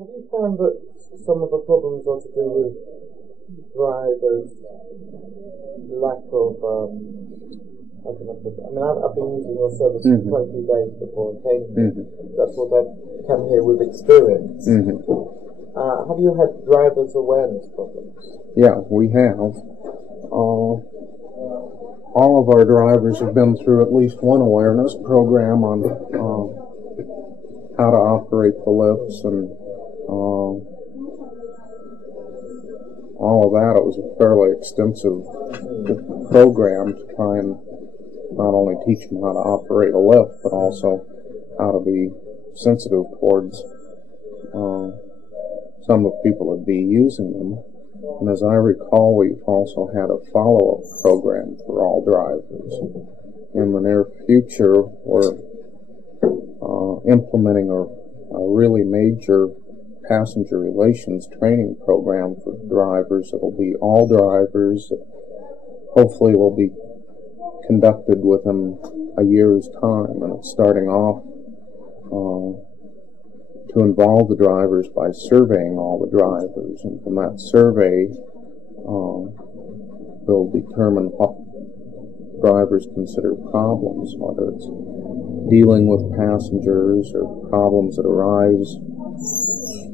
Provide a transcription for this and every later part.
Have you found that some of the problems are to do with drivers' lack of, how can I put it? I mean, I've been using your service for quite a few days before I came here. That's what I've come here with experience. Have you had drivers' awareness problems? Yeah, we have. All of our drivers have been through at least one awareness program on how to operate the lifts and all of that. It was a fairly extensive program to try and not only teach them how to operate a lift, but also how to be sensitive towards some of the people that be using them. And as I recall, we've also had a follow-up program for all drivers. In the near future, we're implementing a really major passenger relations training program for drivers. It'll be all drivers. That hopefully will be conducted within a year's time, and it's starting off to involve the drivers by surveying all the drivers, and from that survey we'll determine what drivers consider problems, whether it's dealing with passengers or problems that arise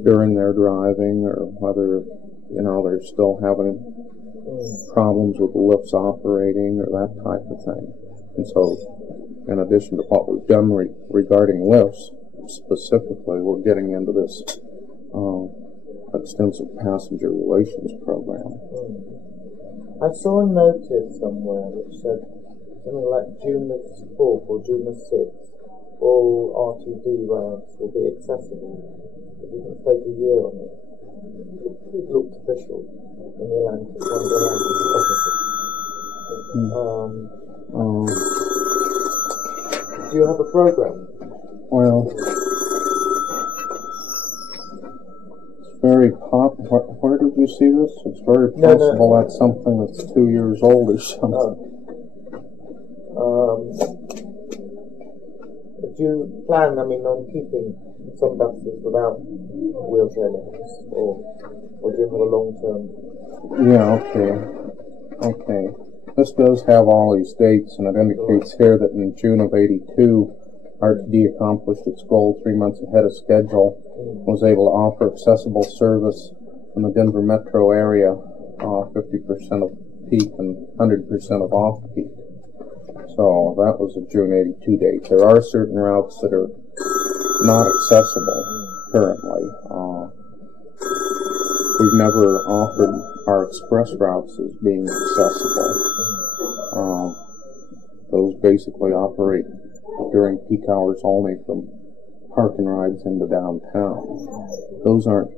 during their driving, or whether they're still having problems with the lifts operating or that type of thing. And so, in addition to what we've done regarding lifts, specifically, we're getting into this extensive passenger relations program. I saw a notice somewhere which said something like June the 4th or June the 6th, all RTD routes will be accessible. It didn't take a year on it. It looked official in the Atlantic, one of the Atlantic. Do you have a program? Well, it's very popular. Where did you see this? It's very possible that's something that's 2 years old or something. Do you plan, on keeping some buses without wheelchair lifts, or do you have a long-term? Yeah, okay. This does have all these dates, and it indicates here that in June of '82, RTD accomplished its goal 3 months ahead of schedule, was able to offer accessible service in the Denver metro area, 50% of peak and 100% of off-peak. So that was a June '82 date. There are certain routes that are not accessible currently. We've never offered our express routes as being accessible. Those basically operate during peak hours only from parking rides into downtown. Those aren't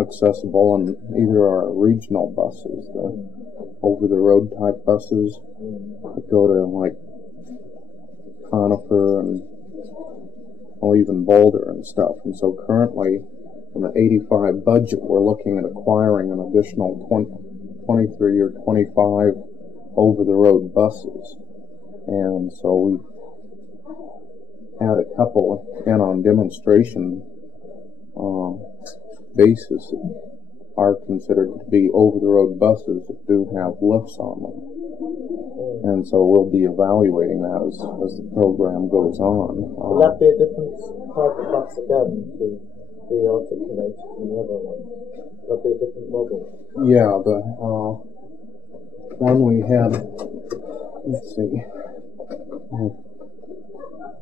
accessible, and either are regional buses, the over-the-road type buses that go to like Conifer and even Boulder and stuff. And so currently, in the '85 budget, we're looking at acquiring an additional 23 or 25 over-the-road buses. And so we've had a couple in on demonstration basis that are considered to be over-the-road buses that do have lifts on them. And so we'll be evaluating that as the program goes on. Will that be a different type of bus again to be articulated from the other one? Will that be a different model? Yeah, the one we had, let's see,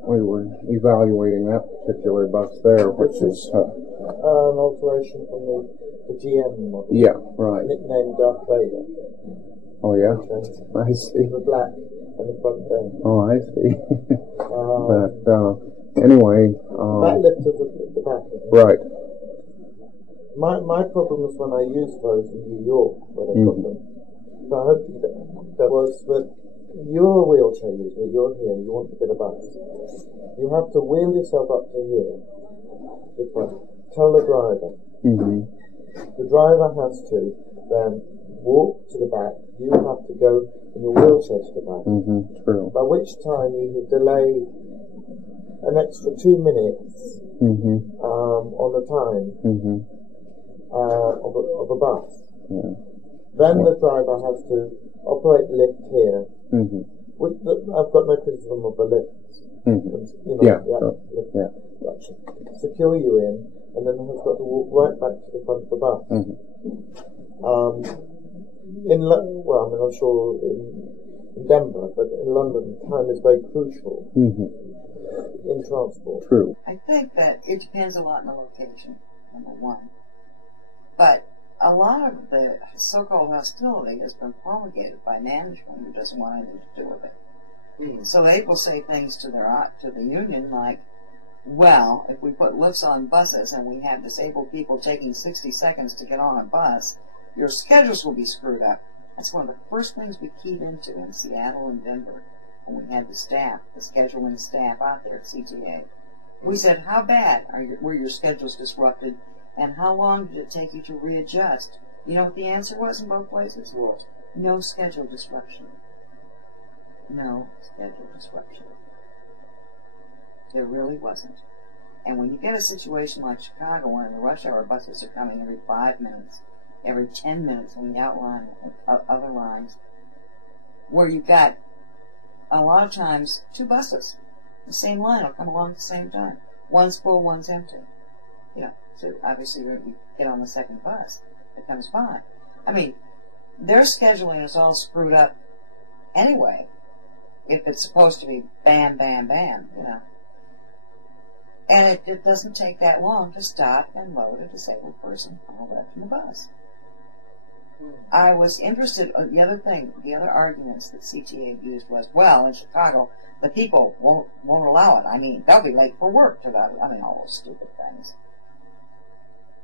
we were evaluating that particular bus there, which is an alteration from the GM model. Yeah, right. Nicknamed Darth Vader. Oh yeah, I see. The black and the front there. Oh, I see. But anyway, that lift is at the back. Right. My problem was when I used those in New York, when I got them. So I hope that was that you're a wheelchair user, you're here, you want to get a bus. You have to wheel yourself up to here. Tell the driver. The driver has to then walk to the back. You have to go in your wheelchair to the back. True. By which time you have delayed an extra 2 minutes on the time of a bus. Yeah. Then the driver has to operate the lift here. I've got no criticism of the lifts. Secure you in, and then has got to walk right back to the front of the bus. I'm sure in Denver, but in London, time is very crucial in transport. True. I think that it depends a lot on the location, number one. But a lot of the so-called hostility has been promulgated by management who doesn't want anything to do with it. So they will say things to the union like, well, if we put lifts on buses and we have disabled people taking 60 seconds to get on a bus, your schedules will be screwed up. That's one of the first things we keyed into in Seattle and Denver when we had the scheduling staff out there at CTA. We said, how bad were your schedules disrupted, and how long did it take you to readjust? You know what the answer was in both places? What? No schedule disruption. No schedule disruption. There really wasn't. And when you get a situation like Chicago, where the rush hour buses are coming every 5 minutes, every 10 minutes on the outline of other lines, where you've got a lot of times 2 buses, the same line will come along at the same time. One's full, one's empty. So obviously you get on the second bus that comes by. I mean, their scheduling is all screwed up anyway, if it's supposed to be bam, bam, bam, And it doesn't take that long to stop and load a disabled person all back from the bus. I was interested, the other arguments that CTA used was, well, in Chicago, the people won't allow it. I mean, they'll be late for work all those stupid things.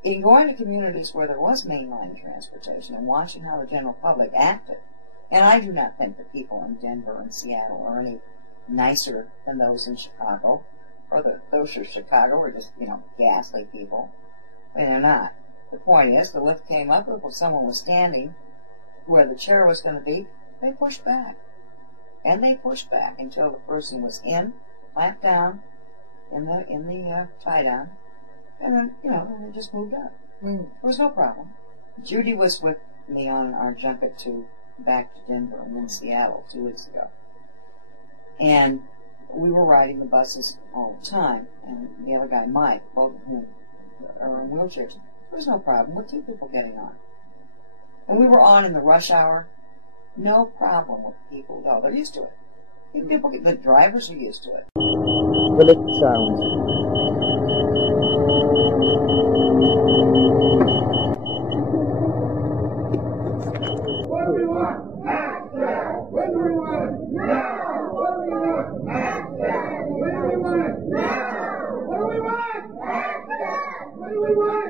In going to communities where there was mainline transportation and watching how the general public acted, and I do not think the people in Denver and Seattle are any nicer than those in Chicago, or those in Chicago are just, ghastly people. I mean, they're not. The point is, the lift came up, if someone was standing where the chair was going to be, they pushed back. And they pushed back until the person was clamped down in the tie-down, and then, and they just moved up. There was no problem. Judy was with me on our junket back to Denver and then Seattle 2 weeks ago. And we were riding the buses all the time, and the other guy, Mike, both of whom are in wheelchairs. There was no problem with 2 people getting on. And we were on in the rush hour. No problem with people. No, they're used to it. The drivers are used to it. The lift sounds. What do we want? Access! When do we want it? Now! What do we want? Access! When do we want it? Now! What do we want? Access! When do we want it?